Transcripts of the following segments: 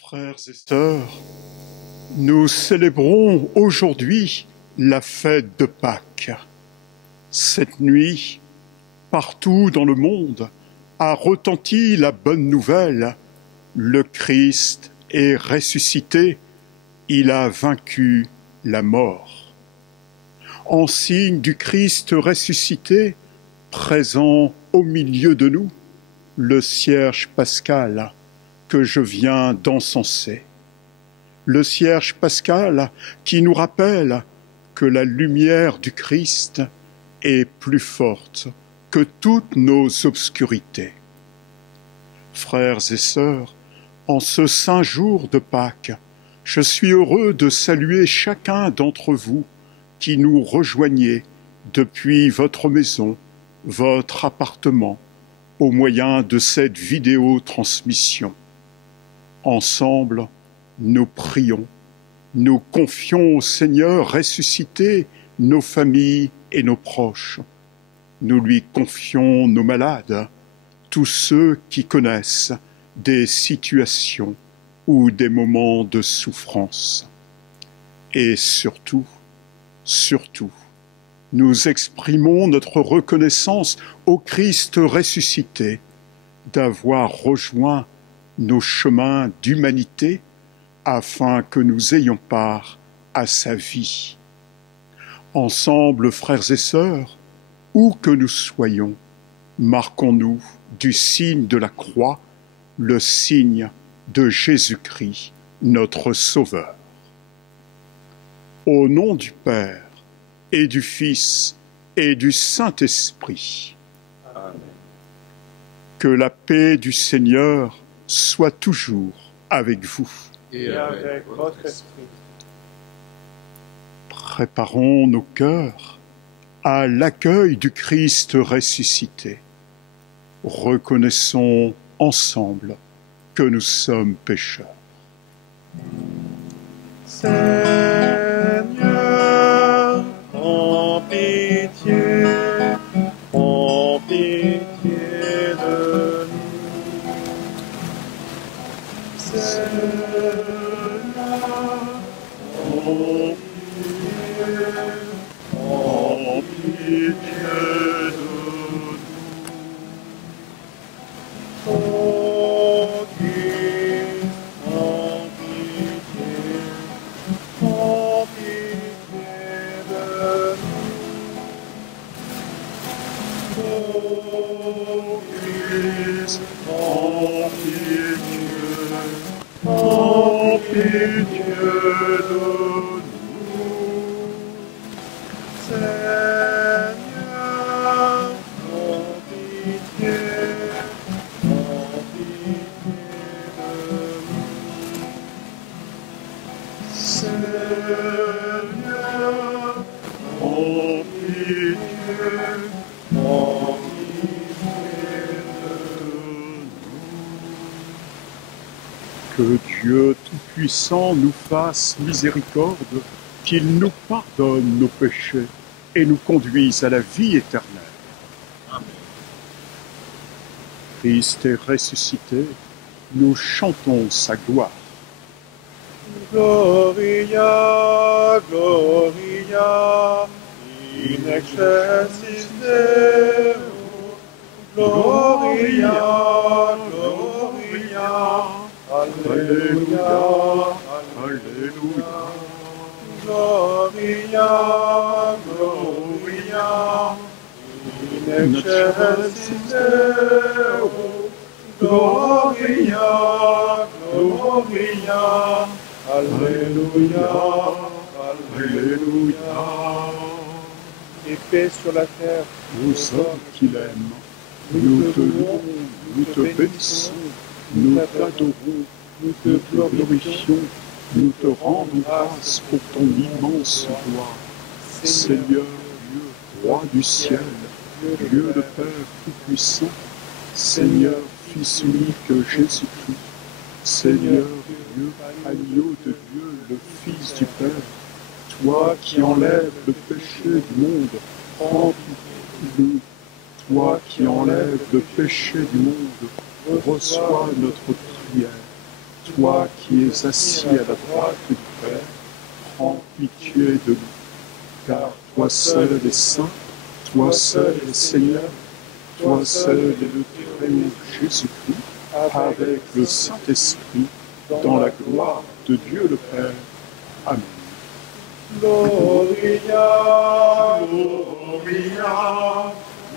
Frères et sœurs, nous célébrons aujourd'hui la fête de Pâques. Cette nuit, partout dans le monde, a retenti la bonne nouvelle. Le Christ est ressuscité, il a vaincu la mort. En signe du Christ ressuscité, présent au milieu de nous, le cierge pascal que je viens d'encenser. Le cierge pascal qui nous rappelle que la lumière du Christ est plus forte que toutes nos obscurités. Frères et sœurs, en ce saint jour de Pâques, je suis heureux de saluer chacun d'entre vous qui nous rejoignez depuis votre maison, votre appartement, au moyen de cette vidéo-transmission. Ensemble, nous prions, nous confions au Seigneur ressuscité nos familles et nos proches. Nous lui confions nos malades, tous ceux qui connaissent des situations ou des moments de souffrance. Et surtout, nous exprimons notre reconnaissance au Christ ressuscité d'avoir rejoint nos chemins d'humanité afin que nous ayons part à sa vie. Ensemble, frères et sœurs, où que nous soyons, marquons-nous du signe de la croix, le signe de Jésus-Christ, notre Sauveur. Au nom du Père et du Fils et du Saint-Esprit, Amen. Que la paix du Seigneur soit toujours avec vous. Et avec votre esprit. Préparons nos cœurs à l'accueil du Christ ressuscité. Reconnaissons ensemble que nous sommes pécheurs. Seigneur, prends pitié de nous. Seigneur, prends pitié de nous. Oh Christ, prends pitié de nous. Oh Christ, prends pitié de nous. Seigneur, prends pitié de nous. Seigneur, prends pitié de nous. Que Dieu Tout-Puissant nous fasse miséricorde, qu'il nous pardonne nos péchés et nous conduise à la vie éternelle. Amen. Christ est ressuscité, nous chantons sa gloire. Gloria, Gloria, in excelsis Deo. Gloria, Gloria, Alleluia, Alleluia. Gloria, Gloria, in excelsis Deo. Gloria, Gloria, Alléluia, Alléluia. Et paix sur la terre Aux hommes qu'il aime, nous te louons, nous te bénissons, nous t'adorons, nous te glorifions, nous te rendons grâce pour ton immense gloire. Seigneur Dieu, roi du ciel, Dieu le Père Tout-Puissant, Seigneur Fils unique Jésus-Christ, Seigneur Dieu, agneau de Dieu, le Fils du Père, toi qui enlèves le péché du monde, prends pitié de nous. Toi qui enlèves le péché du monde, reçois notre prière. toi qui es assis à la droite du Père, prends pitié de nous, car toi seul es saint, toi seul es Seigneur, toi seul est le Très-Haut Jésus-Christ, avec le Saint-Esprit, dans la gloire de Dieu le Père. Amen. Gloria, Gloria,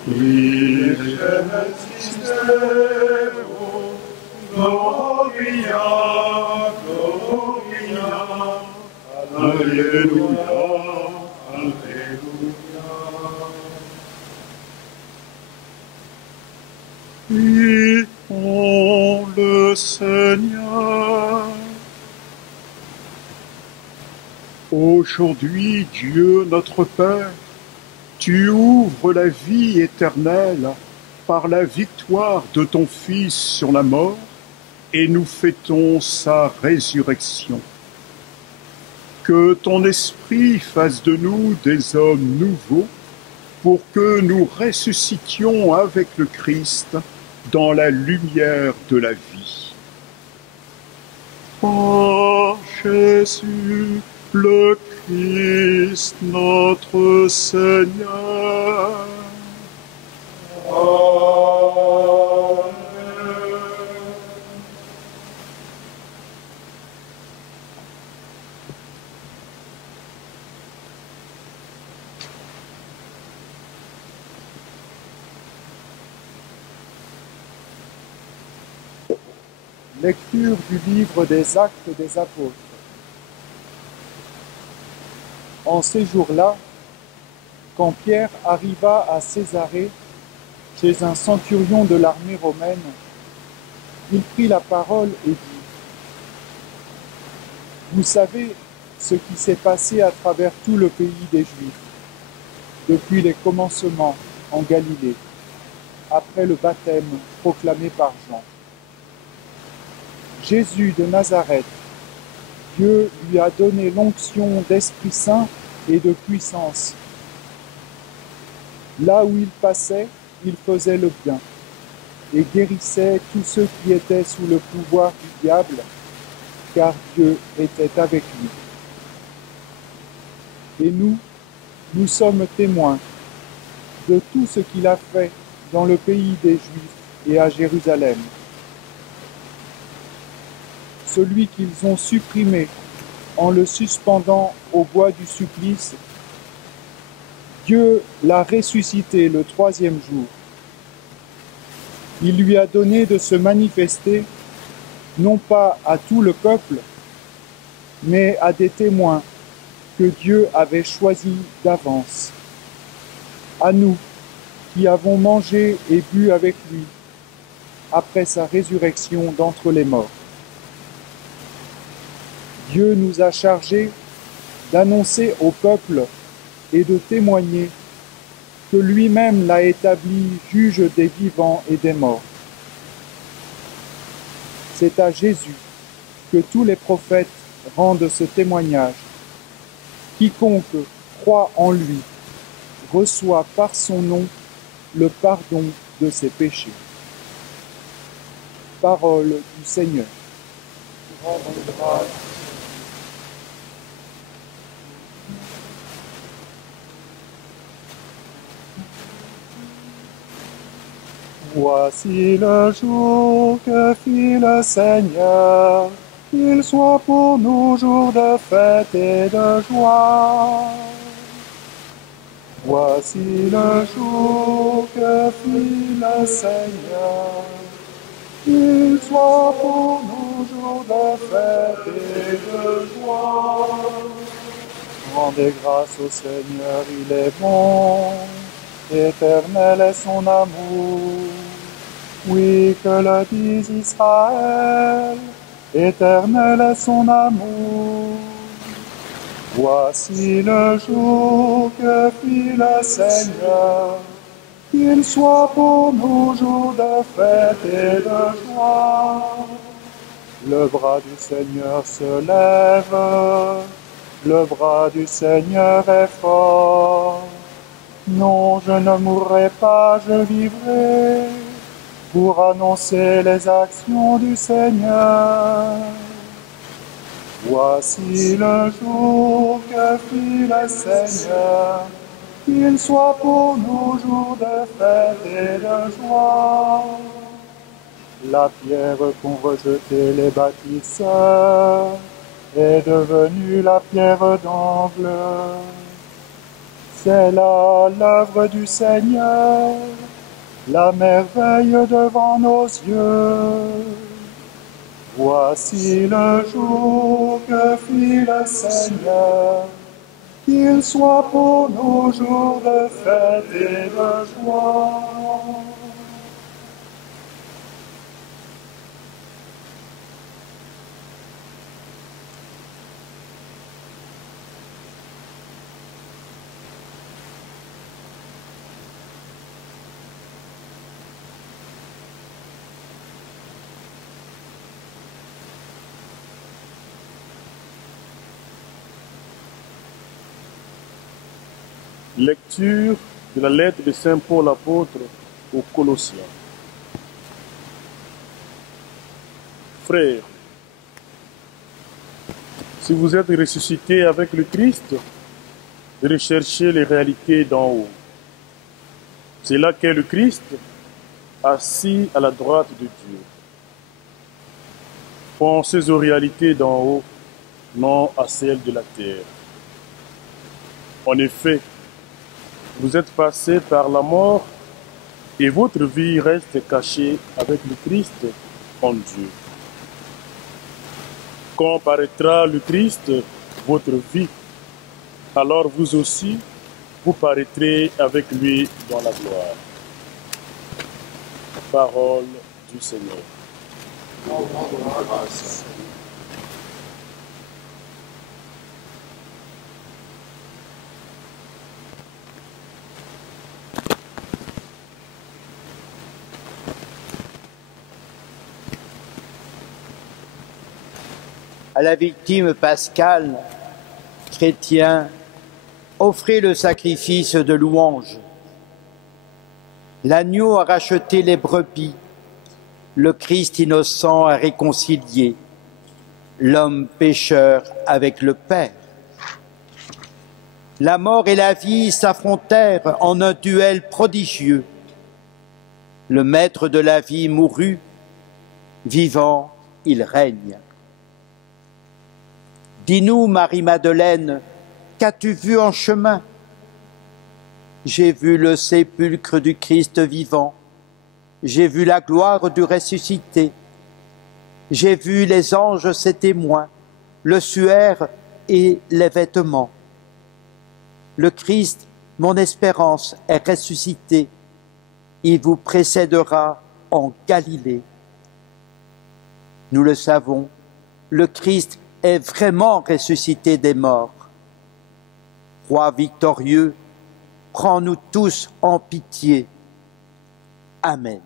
in excelsis Deo, Gloria, Gloria, Alléluia, Alléluia. Prions le Seigneur. Aujourd'hui, Dieu notre Père, tu ouvres la vie éternelle par la victoire de ton Fils sur la mort, et nous fêtons sa résurrection. Que ton esprit fasse de nous des hommes nouveaux, pour que nous ressuscitions avec le Christ dans la lumière de la vie. Par Jésus, le Christ, notre Seigneur. Amen. Lecture du livre des Actes des Apôtres. En ces jours-là, quand Pierre arriva à Césarée, chez un centurion de l'armée romaine, il prit la parole et dit : « Vous savez ce qui s'est passé à travers tout le pays des Juifs, depuis les commencements en Galilée, après le baptême proclamé par Jean. Jésus de Nazareth, Dieu lui a donné l'onction d'Esprit Saint et de puissance. Là où il passait, il faisait le bien et guérissait tous ceux qui étaient sous le pouvoir du diable, car Dieu était avec lui. Et nous sommes témoins de tout ce qu'il a fait dans le pays des Juifs et à Jérusalem. Celui qu'ils ont supprimé en le suspendant au bois du supplice, Dieu l'a ressuscité le troisième jour. Il lui a donné de se manifester, non pas à tout le peuple, mais à des témoins que Dieu avait choisis d'avance. À nous, qui avons mangé et bu avec lui, après sa résurrection d'entre les morts. Dieu nous a chargés d'annoncer au peuple et de témoigner que lui-même l'a établi juge des vivants et des morts. C'est à Jésus que tous les prophètes rendent ce témoignage. Quiconque croit en lui reçoit par son nom le pardon de ses péchés. Parole du Seigneur. Rendons grâce. Voici le jour que fit le Seigneur, qu'il soit pour nous jour de fête et de joie. Voici le jour que fit le Seigneur, qu'il soit pour nous jour de fête et de joie. Rendez grâce au Seigneur, il est bon. Éternel est son amour, oui que le dise Israël, éternel est son amour. Voici le jour que fit le Seigneur, qu'il soit pour nous jour de fête et de joie. Le bras du Seigneur se lève, le bras du Seigneur est fort. Non, je ne mourrai pas, je vivrai, pour annoncer les actions du Seigneur. Voici le jour que fit le Seigneur, qu'il soit pour nous jour de fête et de joie. La pierre qu'ont rejetée les bâtisseurs est devenue la pierre d'angle. C'est là l'œuvre du Seigneur, la merveille devant nos yeux. Voici le jour que fit le Seigneur, qu'il soit pour nous jour de fête et de joie. Lecture de la lettre de Saint Paul apôtre aux Colossiens. Frères, si vous êtes ressuscités avec le Christ, recherchez les réalités d'en haut. C'est là qu'est le Christ, assis à la droite de Dieu. Pensez aux réalités d'en haut, non à celles de la terre. En effet, vous êtes passés par la mort et votre vie reste cachée avec le Christ en Dieu. Quand paraîtra le Christ, votre vie, alors vous aussi, vous paraîtrez avec lui dans la gloire. Parole du Seigneur. À la victime pascale, chrétiens, offrez le sacrifice de louange. L'agneau a racheté les brebis, le Christ innocent a réconcilié l'homme pécheur avec le Père. La mort et la vie s'affrontèrent en un duel prodigieux. Le maître de la vie mourut, vivant, il règne. Dis-nous, Marie-Madeleine, qu'as-tu vu en chemin? J'ai vu le sépulcre du Christ vivant, j'ai vu la gloire du ressuscité, j'ai vu les anges ses témoins, le suaire et les vêtements. Le Christ, mon espérance, est ressuscité, il vous précédera en Galilée. Nous le savons, le Christ est vraiment ressuscité des morts. Roi victorieux, prends-nous tous en pitié. Amen.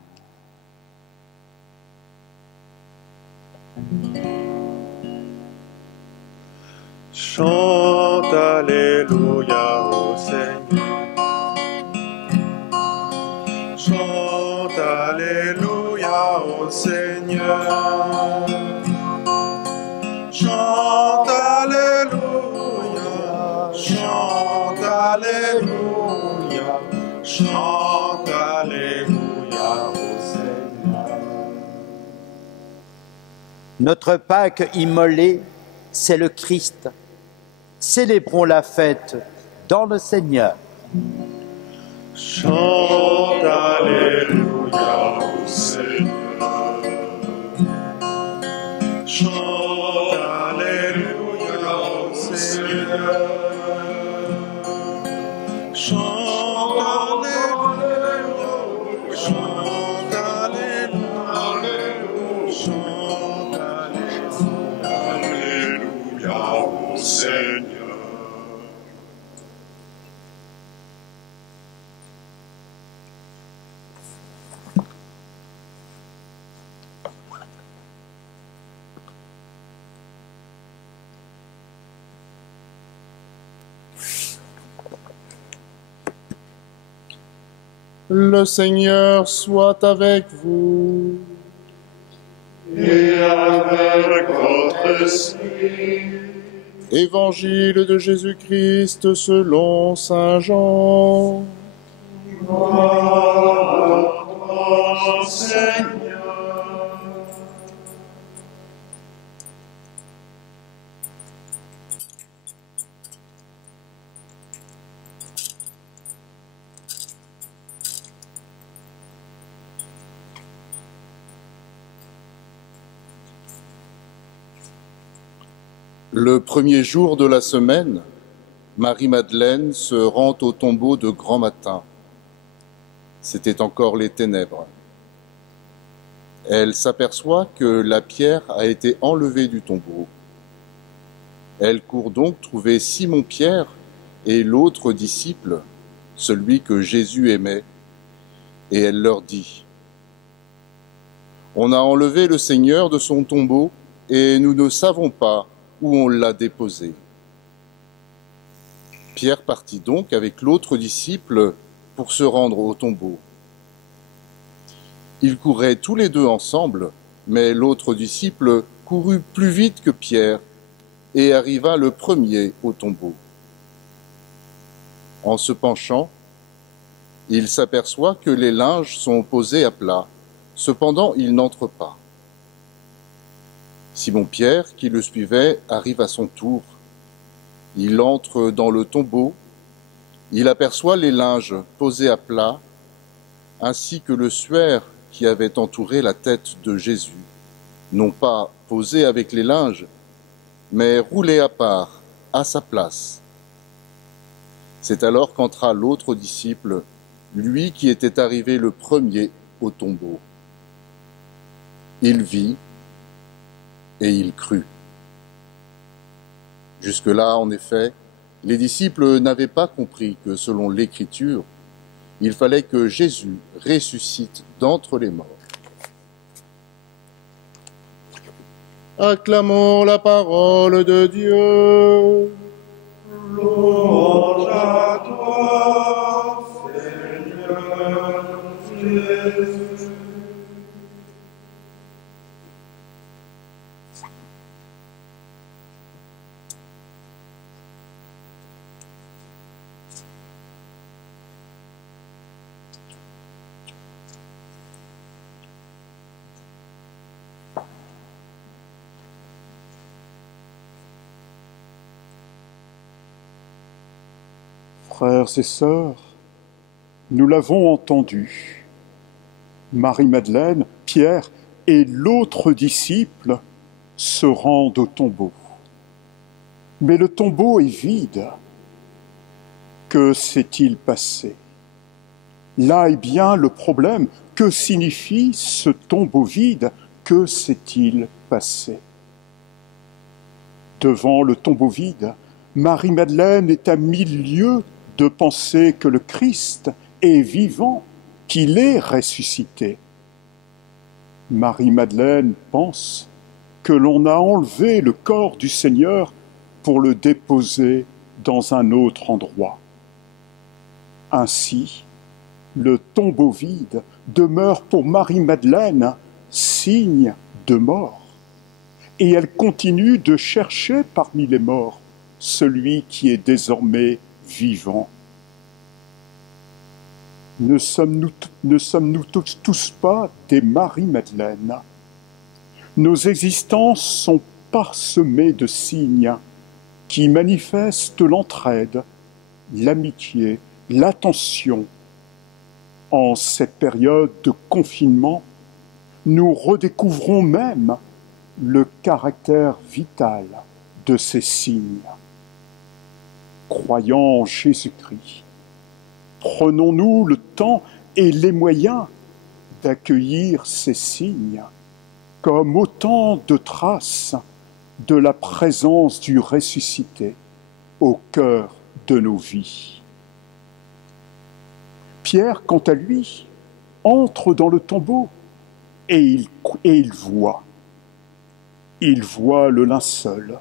Chante Alléluia au Seigneur. Chante Alléluia au Seigneur. Chante Alléluia, chante Alléluia, chante Alléluia au Seigneur. Notre Pâque immolée, c'est le Christ. Célébrons la fête dans le Seigneur. Chante Alléluia au Seigneur. Chante Alléluia au Seigneur. Chante Alléluia, chante Alléluia, chante Alléluia au Seigneur. Le Seigneur soit avec vous. Et avec votre esprit, Évangile de Jésus-Christ selon saint Jean. gloire à toi, Seigneur. Le premier jour de la semaine, Marie-Madeleine se rend au tombeau de grand matin. C'était encore les ténèbres. Elle s'aperçoit que la pierre a été enlevée du tombeau. Elle court donc trouver Simon-Pierre et l'autre disciple, celui que Jésus aimait, et elle leur dit : « On a enlevé le Seigneur de son tombeau et nous ne savons pas où on l'a déposé. » Pierre partit donc avec l'autre disciple pour se rendre au tombeau. Ils couraient tous les deux ensemble, mais l'autre disciple courut plus vite que Pierre et arriva le premier au tombeau. En se penchant, il s'aperçoit que les linges sont posés à plat, cependant il n'entre pas. Simon-Pierre, qui le suivait, arrive à son tour. Il entre dans le tombeau, il aperçoit les linges posés à plat, ainsi que le suaire qui avait entouré la tête de Jésus, non pas posé avec les linges, mais roulé à part, à sa place. C'est alors qu'entra l'autre disciple, lui qui était arrivé le premier au tombeau. Il vit et il crut. Jusque-là, en effet, les disciples n'avaient pas compris que, selon l'Écriture, il fallait que Jésus ressuscite d'entre les morts. Acclamons la parole de Dieu. Louange à toi, Seigneur Jésus. Frères et sœurs, nous l'avons entendu. Marie-Madeleine, Pierre et l'autre disciple se rendent au tombeau. Mais le tombeau est vide. Que s'est-il passé? Là est bien le problème. Que signifie ce tombeau vide? Que s'est-il passé? Devant le tombeau vide, Marie-Madeleine est à 1000 lieues de penser que le Christ est vivant, qu'il est ressuscité. Marie-Madeleine pense que l'on a enlevé le corps du Seigneur pour le déposer dans un autre endroit. Ainsi, le tombeau vide demeure pour Marie-Madeleine signe de mort. Et elle continue de chercher parmi les morts celui qui est désormais vivant. Ne sommes-nous tous pas des Marie-Madeleine? Nos existences sont parsemées de signes qui manifestent l'entraide, l'amitié, l'attention. En cette période de confinement, nous redécouvrons même le caractère vital de ces signes. Croyant en Jésus-Christ, prenons-nous le temps et les moyens d'accueillir ces signes comme autant de traces de la présence du ressuscité au cœur de nos vies. Pierre, quant à lui, entre dans le tombeau et il voit. Il voit le linceul.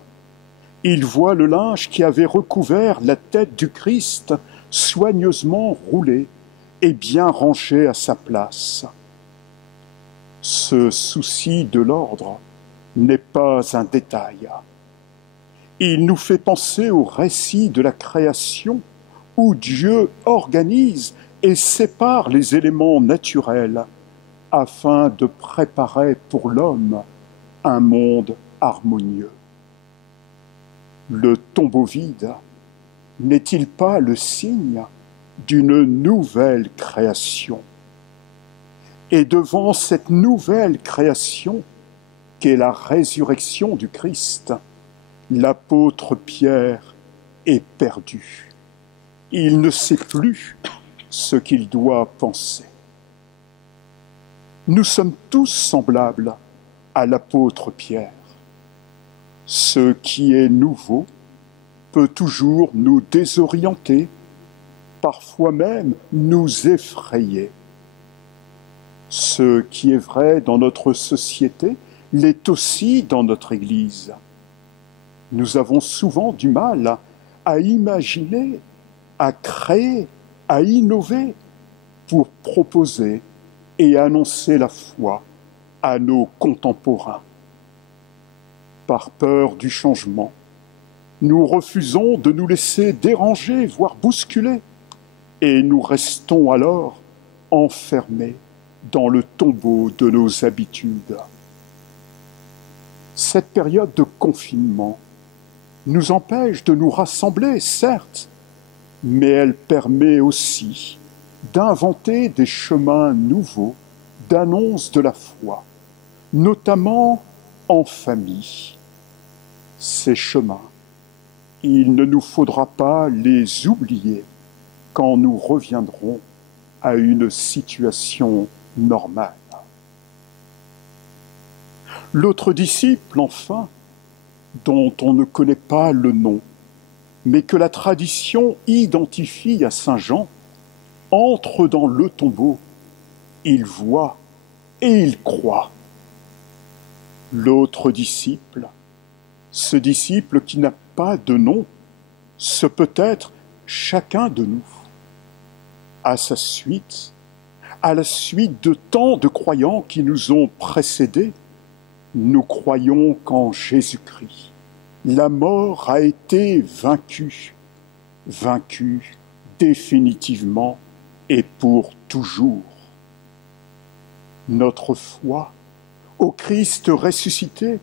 Il voit le linge qui avait recouvert la tête du Christ soigneusement roulé est bien rangé à sa place. Ce souci de l'ordre n'est pas un détail. Il nous fait penser au récit de la création où Dieu organise et sépare les éléments naturels afin de préparer pour l'homme un monde harmonieux. Le tombeau vide n'est-il pas le signe d'une nouvelle création? Et devant cette nouvelle création qu'est la résurrection du Christ, l'apôtre Pierre est perdu. Il ne sait plus ce qu'il doit penser. Nous sommes tous semblables à l'apôtre Pierre. Ce qui est nouveau peut toujours nous désorienter, parfois même nous effrayer. Ce qui est vrai dans notre société l'est aussi dans notre Église. Nous avons souvent du mal à imaginer, à créer, à innover pour proposer et annoncer la foi à nos contemporains. Par peur du changement, nous refusons de nous laisser déranger, voire bousculer, et nous restons alors enfermés dans le tombeau de nos habitudes. Cette période de confinement nous empêche de nous rassembler, certes, mais elle permet aussi d'inventer des chemins nouveaux d'annonce de la foi, notamment en famille. Ces chemins, il ne nous faudra pas les oublier quand nous reviendrons à une situation normale. L'autre disciple, enfin, dont on ne connaît pas le nom, mais que la tradition identifie à Saint Jean, entre dans le tombeau. Il voit et il croit. L'autre disciple, ce disciple qui n'a pas de nom, ce peut être chacun de nous. À sa suite, à la suite de tant de croyants qui nous ont précédés, nous croyons qu'en Jésus-Christ, la mort a été vaincue, vaincue définitivement et pour toujours. Notre foi au Christ ressuscité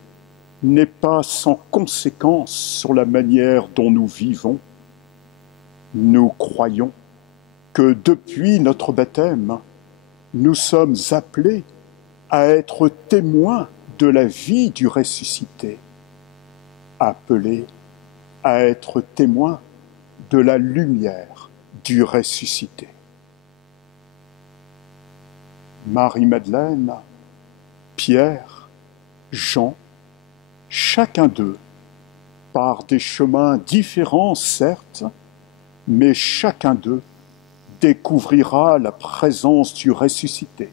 n'est pas sans conséquence sur la manière dont nous vivons. Nous croyons que depuis notre baptême, nous sommes appelés à être témoins de la vie du ressuscité, appelés à être témoins de la lumière du ressuscité. Marie-Madeleine, Pierre, Jean, chacun d'eux, par des chemins différents certes, mais chacun d'eux découvrira la présence du ressuscité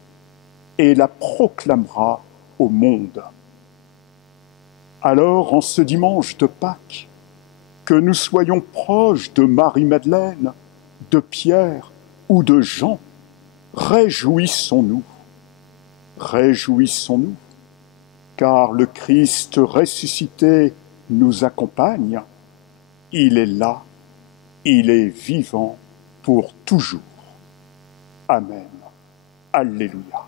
et la proclamera au monde. Alors, en ce dimanche de Pâques, que nous soyons proches de Marie-Madeleine, de Pierre ou de Jean, réjouissons-nous, réjouissons-nous, car le Christ ressuscité nous accompagne, il est là, il est vivant pour toujours. Amen. Alléluia.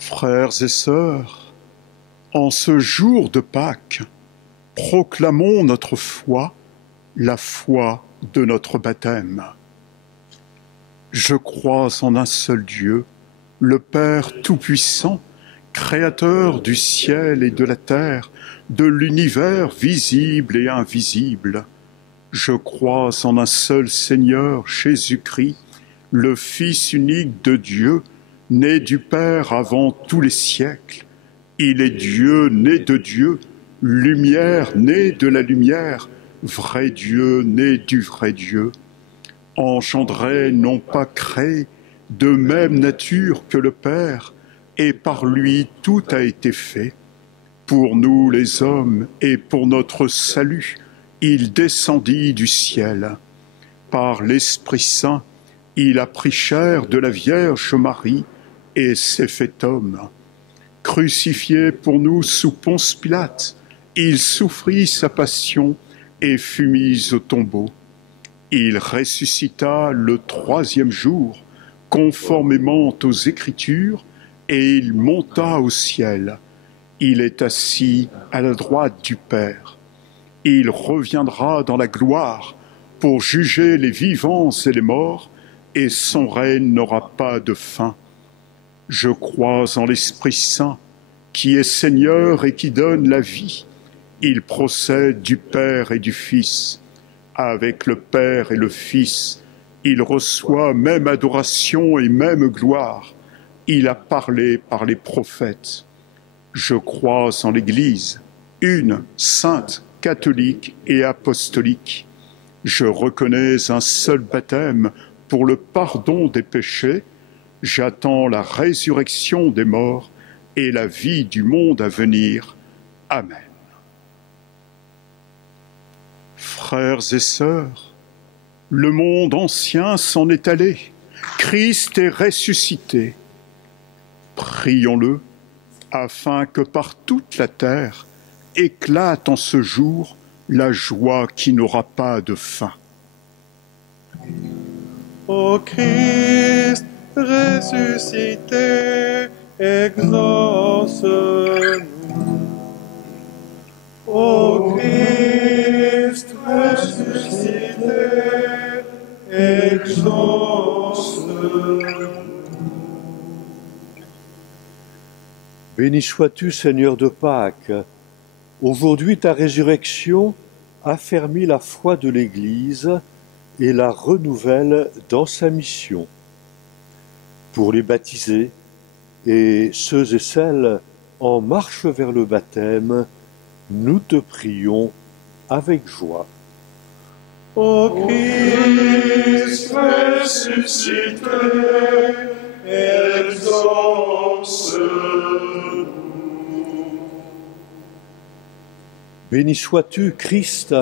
Frères et sœurs, en ce jour de Pâques, proclamons notre foi, la foi de notre baptême. Je crois en un seul Dieu, le Père Tout-Puissant, Créateur du ciel et de la terre, de l'univers visible et invisible. Je crois en un seul Seigneur, Jésus-Christ, le Fils unique de Dieu, né du Père avant tous les siècles. Il est Dieu né de Dieu, lumière née de la lumière, vrai Dieu né du vrai Dieu. Engendré, non pas créé, de même nature que le Père, et par lui tout a été fait. Pour nous les hommes et pour notre salut, il descendit du ciel. Par l'Esprit Saint, il a pris chair de la Vierge Marie et s'est fait homme. Crucifié pour nous sous Ponce Pilate, il souffrit sa passion et fut mis au tombeau. Il ressuscita le 3e jour, conformément aux Écritures, et il monta au ciel. Il est assis à la droite du Père. Il reviendra dans la gloire pour juger les vivants et les morts, et son règne n'aura pas de fin. Je crois en l'Esprit Saint, qui est Seigneur et qui donne la vie. Il procède du Père et du Fils. Avec le Père et le Fils, il reçoit même adoration et même gloire. Il a parlé par les prophètes. Je crois en l'Église, une, sainte, catholique et apostolique. Je reconnais un seul baptême pour le pardon des péchés. J'attends la résurrection des morts et la vie du monde à venir. Amen. Frères et sœurs, le monde ancien s'en est allé, Christ est ressuscité. Prions-le, afin que par toute la terre éclate en ce jour la joie qui n'aura pas de fin. Ô Christ ressuscité, exauce-nous. Ô Christ ressuscité, exauce-nous. Béni sois-tu, Seigneur de Pâques. Aujourd'hui, ta résurrection affermit la foi de l'Église et la renouvelle dans sa mission. Pour les baptisés et ceux et celles en marche vers le baptême, nous te prions avec joie. Ô Christ ressuscité, exauce-nous. Béni sois-tu, Christ,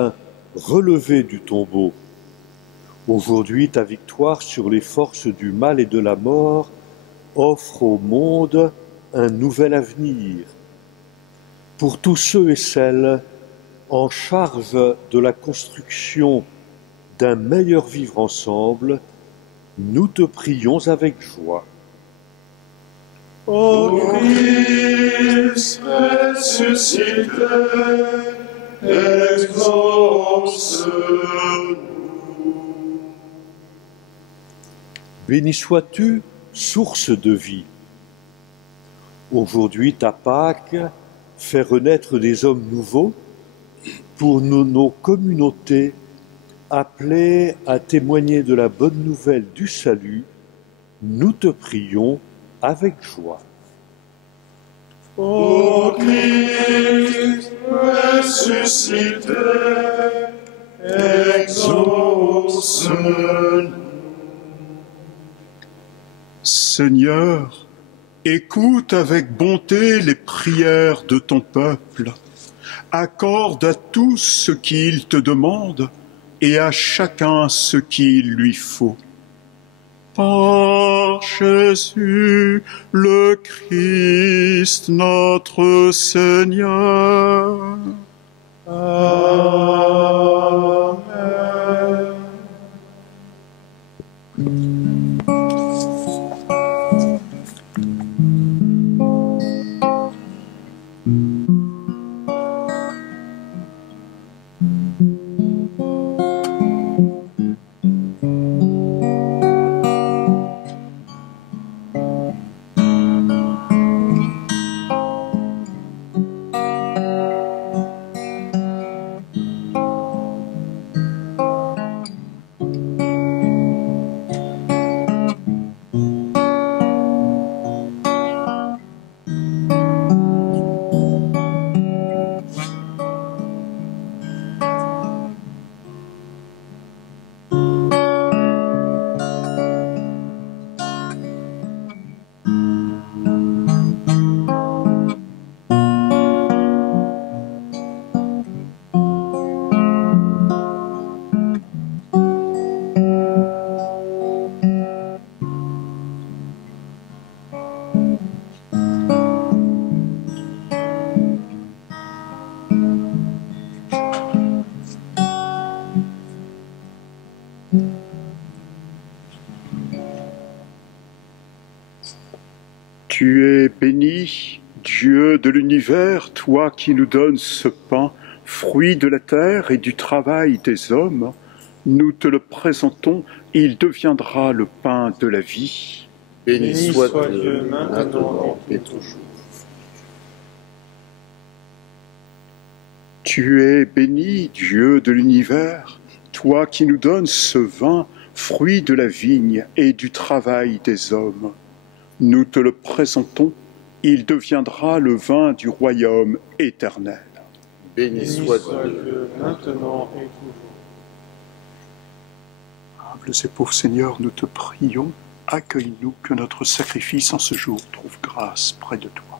relevé du tombeau. Aujourd'hui, ta victoire sur les forces du mal et de la mort offre au monde un nouvel avenir. Pour tous ceux et celles en charge de la construction d'un meilleur vivre ensemble, nous te prions avec joie. Ô Christ ressuscité, exauce-nous. Béni sois-tu, source de vie. Aujourd'hui, ta Pâque fait renaître des hommes nouveaux pour nos communautés appelées à témoigner de la bonne nouvelle du salut. Nous te prions avec joie. Ô Christ ressuscité, exauce-nous. Seigneur, écoute avec bonté les prières de ton peuple. Accorde à tous ce qu'il te demande et à chacun ce qu'il lui faut. Par Jésus le Christ notre Seigneur. Amen. Tu es béni, Dieu de l'univers, toi qui nous donnes ce pain, fruit de la terre et du travail des hommes. Nous te le présentons, il deviendra le pain de la vie. Béni soit Dieu maintenant et toujours. Tu es béni, Dieu de l'univers, toi qui nous donnes ce vin, fruit de la vigne et du travail des hommes. Nous te le présentons, il deviendra le vin du royaume éternel. Béni soit Dieu maintenant et toujours. Humbles et pauvres Seigneur, nous te prions, accueille-nous, que notre sacrifice en ce jour trouve grâce près de toi.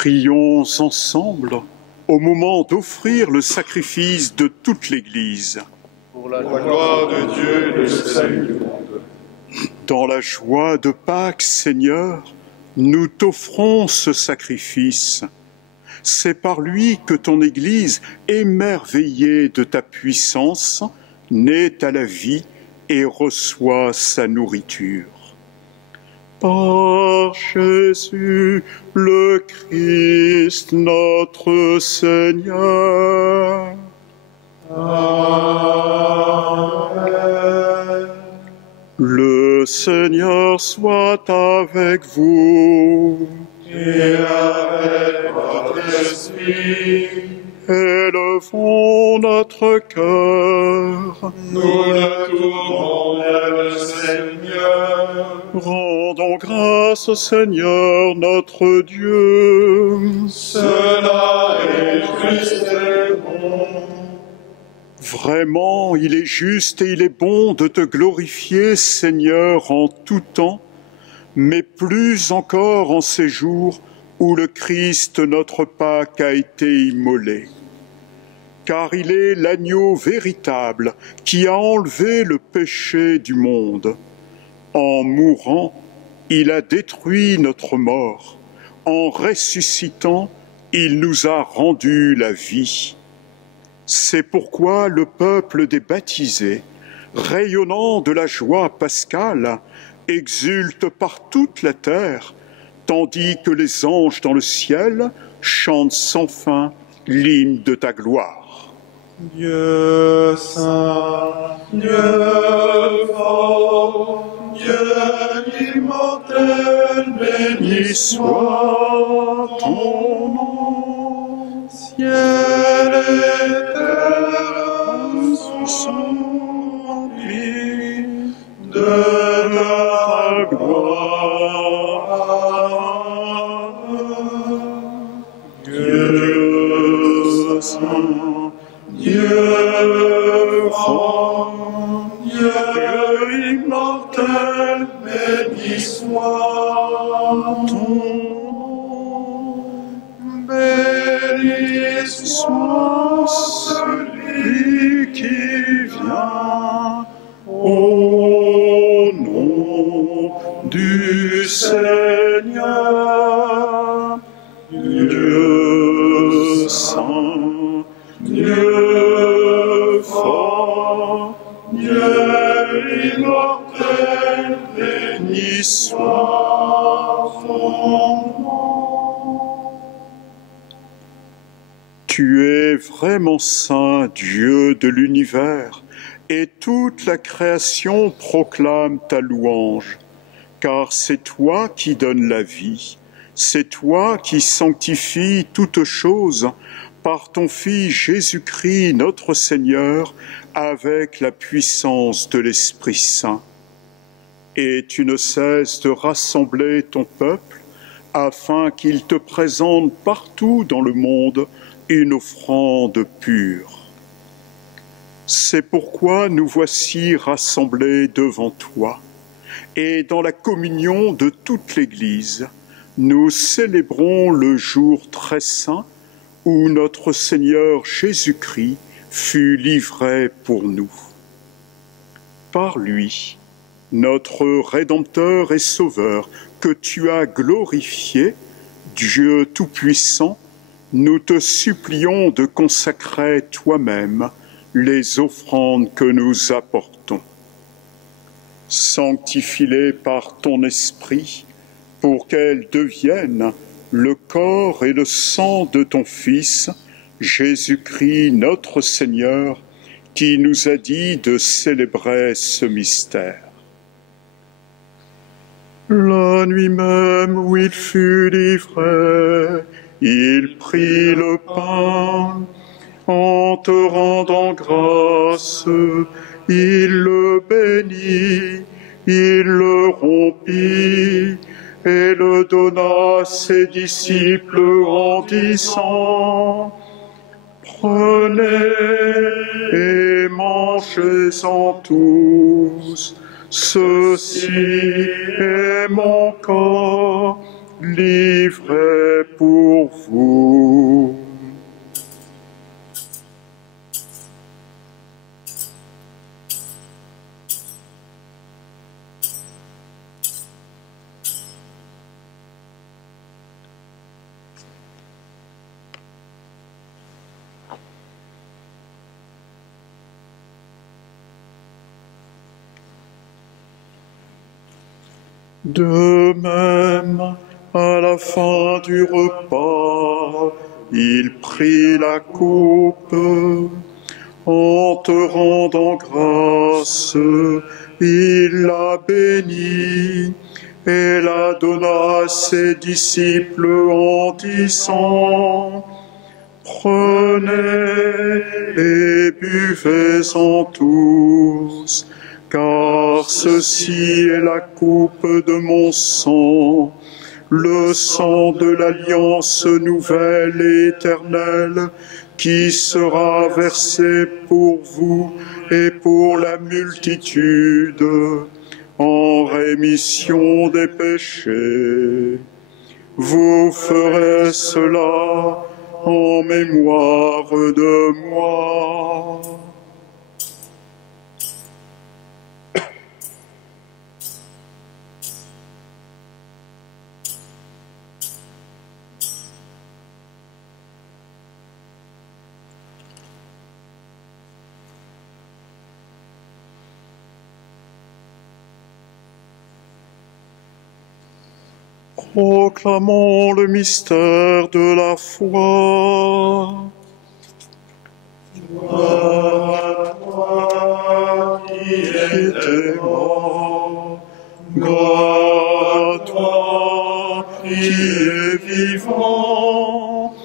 Prions ensemble au moment d'offrir le sacrifice de toute l'Église. Pour la gloire de Dieu et le salut du monde. Dans la joie de Pâques, Seigneur, nous t'offrons ce sacrifice. C'est par lui que ton Église, émerveillée de ta puissance, naît à la vie et reçoit sa nourriture. Par Jésus le Christ, notre Seigneur. Amen. Le Seigneur soit avec vous. Et avec votre esprit, Élevons notre cœur. nous le tournons vers le Seigneur. Rendons grâce au Seigneur notre Dieu. Cela est juste et bon. Vraiment, il est juste et il est bon de te glorifier, Seigneur, en tout temps, mais plus encore en ces jours où le Christ, notre Pâque, a été immolé. Car il est l'agneau véritable qui a enlevé le péché du monde. En mourant, il a détruit notre mort. En ressuscitant, il nous a rendu la vie. C'est pourquoi le peuple des baptisés rayonnant de la joie pascale, exulte par toute la terre, tandis que les anges dans le ciel chantent sans fin l'hymne de ta gloire. Dieu saint, Dieu fort, Dieu immortel, béni soit ton nom. Ciel et terre sont remplis de ta gloire. Dieu saint, Dieu fort, Dieu immortel, béni soit ton nom. Béni soit celui qui vient au nom du Seigneur. Dieu saint, Dieu fort, Dieu immortel, béni soit ton nom. Tu es vraiment saint, Dieu de l'univers, et toute la création proclame ta louange, car c'est toi qui donnes la vie. C'est toi qui sanctifies toutes choses par ton Fils Jésus-Christ, notre Seigneur, avec la puissance de l'Esprit Saint. Et tu ne cesses de rassembler ton peuple afin qu'il te présente partout dans le monde une offrande pure. C'est pourquoi nous voici rassemblés devant toi, et dans la communion de toute l'Église, nous célébrons le jour très saint où notre Seigneur Jésus-Christ fut livré pour nous. Par lui, notre Rédempteur et Sauveur, que tu as glorifié, Dieu Tout-Puissant, nous te supplions de consacrer toi-même les offrandes que nous apportons. Sanctifie-les par ton Esprit, pour qu'elles deviennent le corps et le sang de ton Fils, Jésus-Christ notre Seigneur, qui nous a dit de célébrer ce mystère. La nuit même où il fut livré, il prit le pain, en te rendant grâce, il le bénit, il le rompit, et le donna à ses disciples en disant : Prenez et mangez-en tous, ceci est mon corps livré pour vous. De même, à la fin du repas, il prit la coupe. En te rendant grâce, il la bénit et la donna à ses disciples en disant : Prenez et buvez-en tous, car ceci est la coupe de mon sang, le sang de l'alliance nouvelle et éternelle, qui sera versé pour vous et pour la multitude, en rémission des péchés. Vous ferez cela en mémoire de moi. Proclamons le mystère de la foi. Gloire à toi qui étais mort, gloire à toi qui es vivant,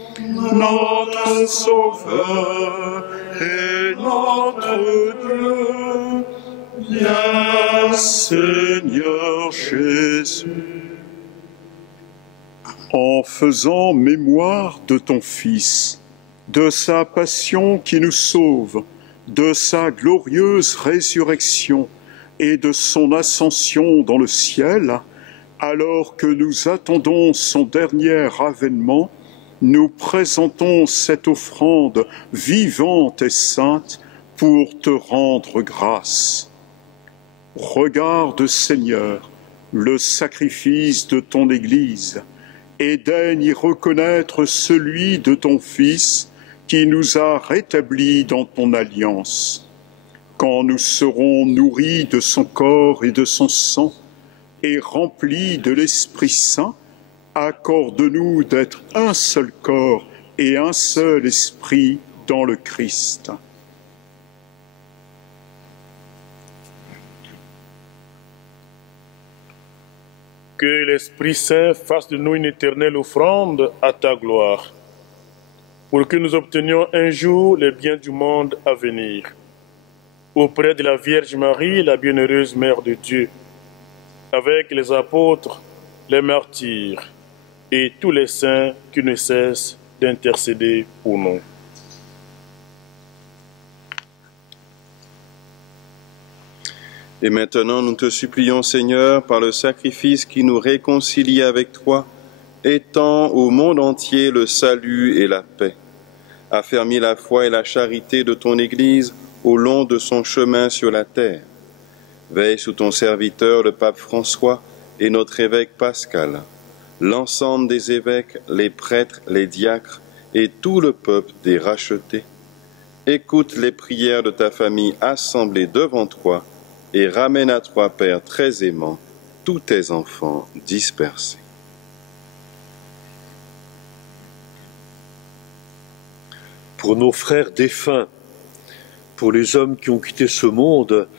notre Sauveur et notre Dieu, viens Seigneur Jésus. En faisant mémoire de ton Fils, de sa passion qui nous sauve, de sa glorieuse résurrection et de son ascension dans le ciel, alors que nous attendons son dernier avènement, nous présentons cette offrande vivante et sainte pour te rendre grâce. Regarde, Seigneur, le sacrifice de ton Église, et daigne y reconnaître celui de ton Fils qui nous a rétablis dans ton alliance. Quand nous serons nourris de son corps et de son sang, et remplis de l'Esprit Saint, accorde-nous d'être un seul corps et un seul esprit dans le Christ. Que l'Esprit Saint fasse de nous une éternelle offrande à ta gloire, pour que nous obtenions un jour les biens du monde à venir. Auprès de la Vierge Marie, la bienheureuse Mère de Dieu, avec les apôtres, les martyrs et tous les saints qui ne cessent d'intercéder pour nous. Et maintenant, nous te supplions, Seigneur, par le sacrifice qui nous réconcilie avec toi, étends au monde entier le salut et la paix. Affermis la foi et la charité de ton Église au long de son chemin sur la terre. Veille sous ton serviteur, le pape François, et notre évêque Pascal, l'ensemble des évêques, les prêtres, les diacres, et tout le peuple des rachetés. Écoute les prières de ta famille assemblée devant toi, et ramène à toi, Père très aimant, tous tes enfants dispersés. Pour nos frères défunts, pour les hommes qui ont quitté ce monde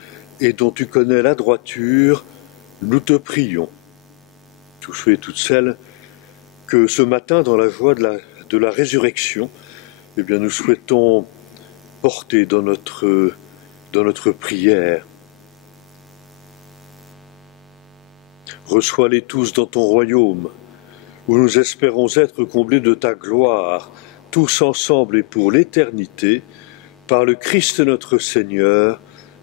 et dont tu connais la droiture, nous te prions, tous ceux et toutes celles, que ce matin, dans la joie de la résurrection, eh bien, nous souhaitons porter dans notre prière. Reçois-les tous dans ton royaume, où nous espérons être comblés de ta gloire, tous ensemble et pour l'éternité, par le Christ notre Seigneur,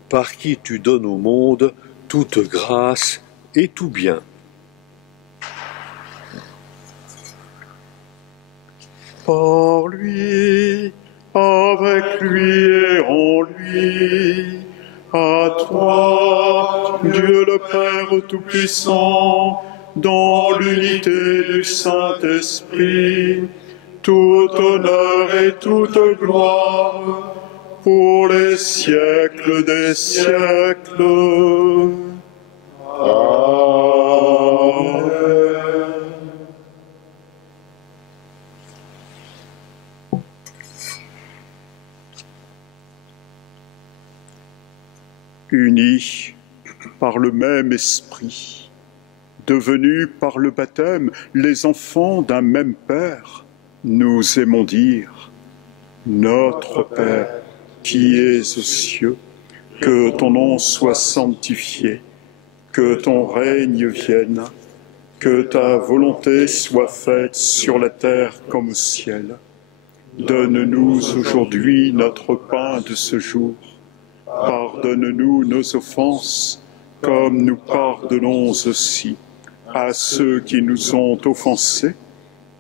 par qui tu donnes au monde toute grâce et tout bien. Par lui, avec lui et en lui, à toi, Dieu le Père Tout-Puissant, dans l'unité du Saint-Esprit, tout honneur et toute gloire, pour les siècles des siècles. Amen. Unis par le même esprit, devenus par le baptême les enfants d'un même Père, nous aimons dire: Notre Père, qui es aux cieux, que ton nom soit sanctifié, que ton règne vienne, que ta volonté soit faite sur la terre comme au ciel. Donne-nous aujourd'hui notre pain de ce jour. Pardonne-nous nos offenses, comme nous pardonnons aussi à ceux qui nous ont offensés,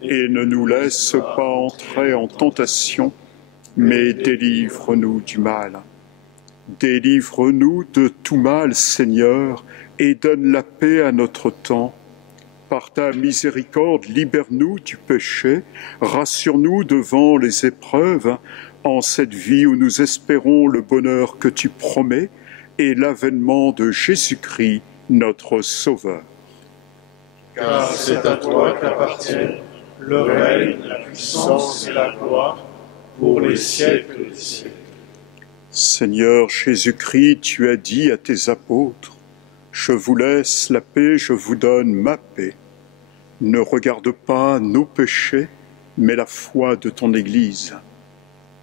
et ne nous laisse pas entrer en tentation, mais délivre-nous du mal. Délivre-nous de tout mal, Seigneur, et donne la paix à notre temps. Par ta miséricorde, libère-nous du péché, rassure-nous devant les épreuves, en cette vie où nous espérons le bonheur que tu promets et l'avènement de Jésus-Christ, notre Sauveur. car c'est à toi qu'appartiennent le règne, la puissance et la gloire pour les siècles des siècles. Seigneur Jésus-Christ, tu as dit à tes apôtres, « Je vous laisse la paix, je vous donne ma paix. Ne regarde pas nos péchés, mais la foi de ton Église.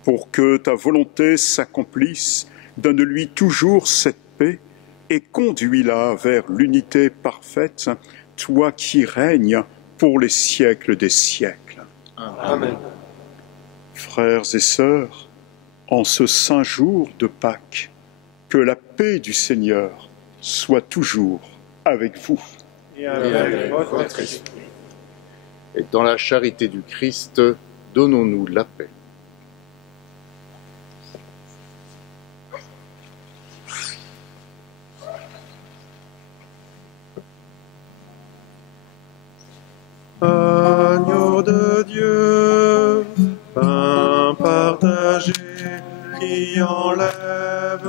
Pour que ta volonté s'accomplisse, donne-lui toujours cette paix et conduis-la vers l'unité parfaite, toi qui règnes pour les siècles des siècles. » Amen. Frères et sœurs, en ce saint jour de Pâques, que la paix du Seigneur soit toujours avec vous. Et avec votre esprit. Et dans la charité du Christ, donnons-nous la paix. Agneau de Dieu, pain partagé, qui enlève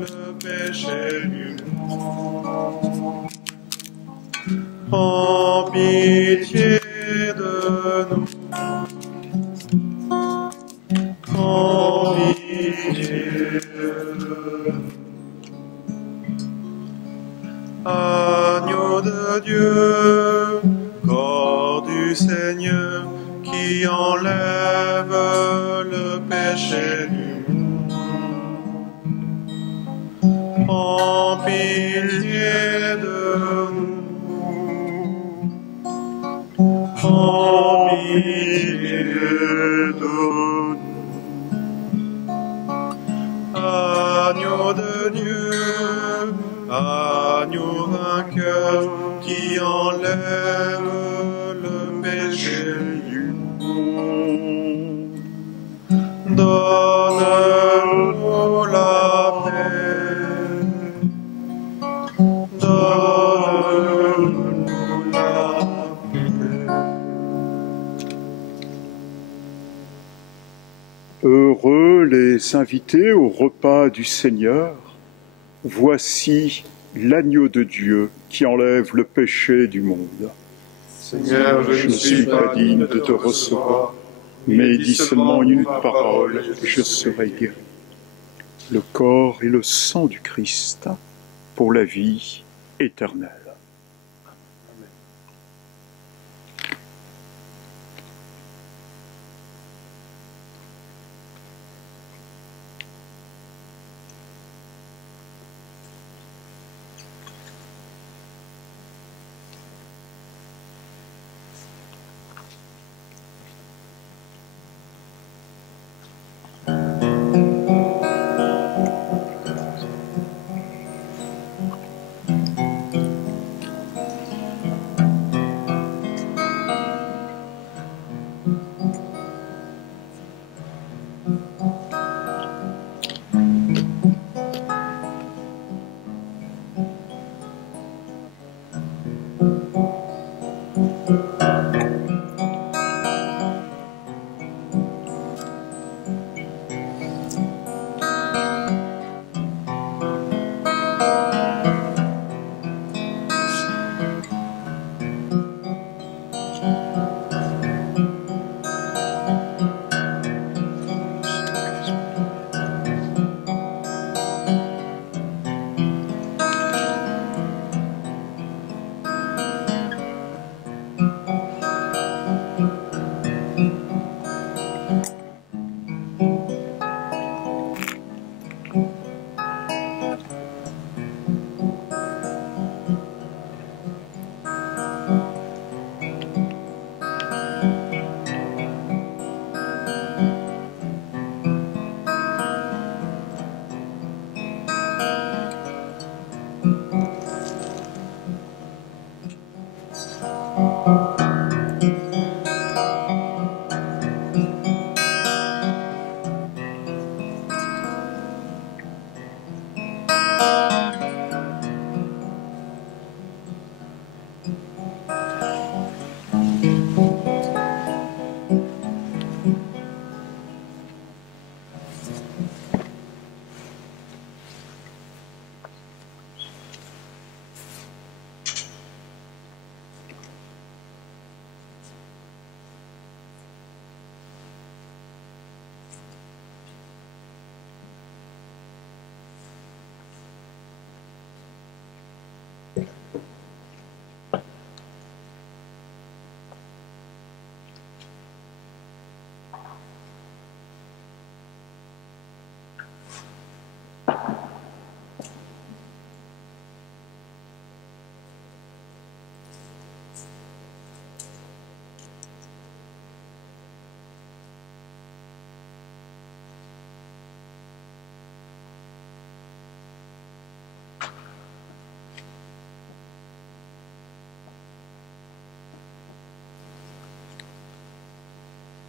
le péché du monde. En pitié de nous, en pitié de nous. Agneau de Dieu, corps du Seigneur, qui enlève le péché du monde. En pitié de nous, en pitié de nous. Agneau de Dieu, agneau vainqueur, qui enlève le péché du monde. Donne-nous la paix. Donne-nous la paix. Heureux les invités au repas du Seigneur. Voici l'agneau de Dieu qui enlève le péché du monde. Seigneur, Je ne suis pas digne de te recevoir, mais dis seulement une parole et je serai guéri. Le corps et le sang du Christ pour la vie éternelle.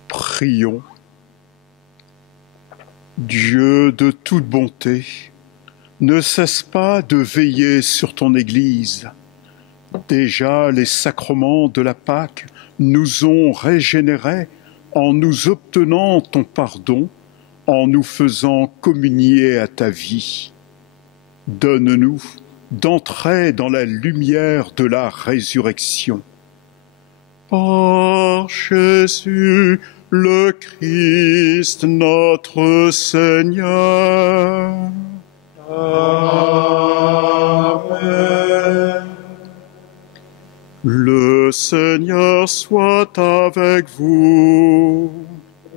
Prions. Dieu de toute bonté, ne cesse pas de veiller sur ton Église. Déjà les sacrements de la Pâque nous ont régénérés en nous obtenant ton pardon, en nous faisant communier à ta vie. Donne-nous d'entrer dans la lumière de la résurrection. Par Jésus le Christ, notre Seigneur. Amen. Le Seigneur soit avec vous.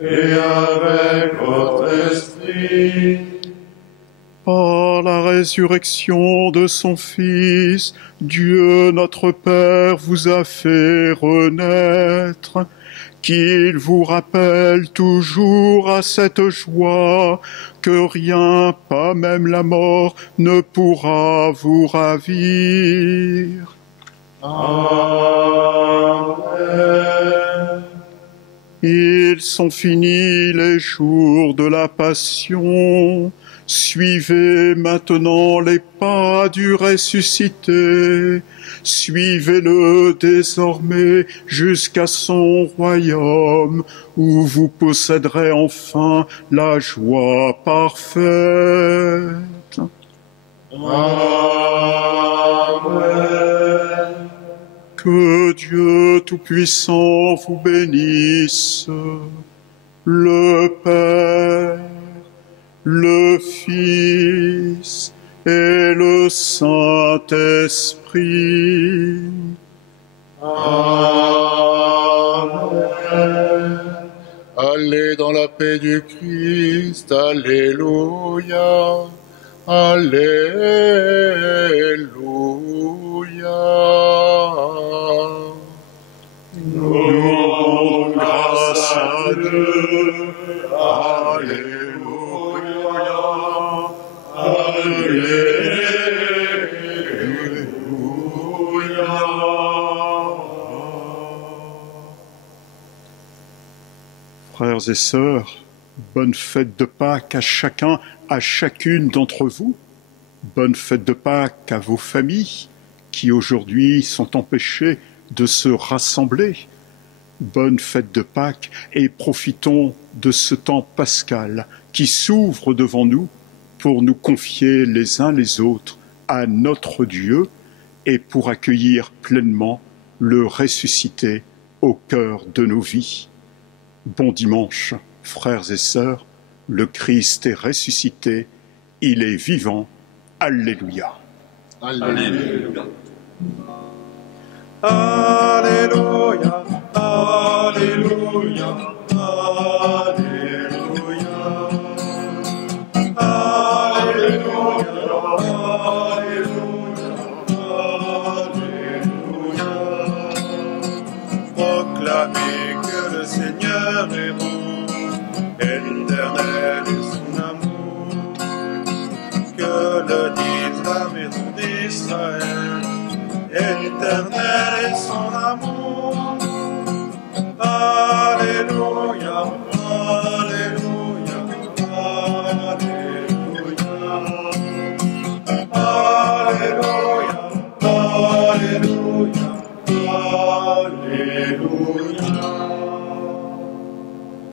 Et avec votre esprit. Par la résurrection de son Fils, Dieu notre Père vous a fait renaître. Qu'il vous rappelle toujours à cette joie que rien, pas même la mort, ne pourra vous ravir. Amen. Ils sont finis les jours de la Passion. Suivez maintenant les pas du ressuscité. Suivez-le désormais jusqu'à son royaume, où vous posséderez enfin la joie parfaite. Amen. Que Dieu Tout-Puissant vous bénisse, le Père, le Fils et le Saint-Esprit. Amen. Allez dans la paix du Christ, alléluia, alléluia. Nous rendons grâce à Dieu, alléluia, alléluia. Frères et sœurs, bonne fête de Pâques à chacun, à chacune d'entre vous. Bonne fête de Pâques à vos familles qui aujourd'hui sont empêchées de se rassembler. Bonne fête de Pâques et profitons de ce temps pascal qui s'ouvre devant nous pour nous confier les uns les autres à notre Dieu et pour accueillir pleinement le ressuscité au cœur de nos vies. Bon dimanche, frères et sœurs, le Christ est ressuscité, il est vivant. Alléluia. Alléluia. Alléluia. Alléluia.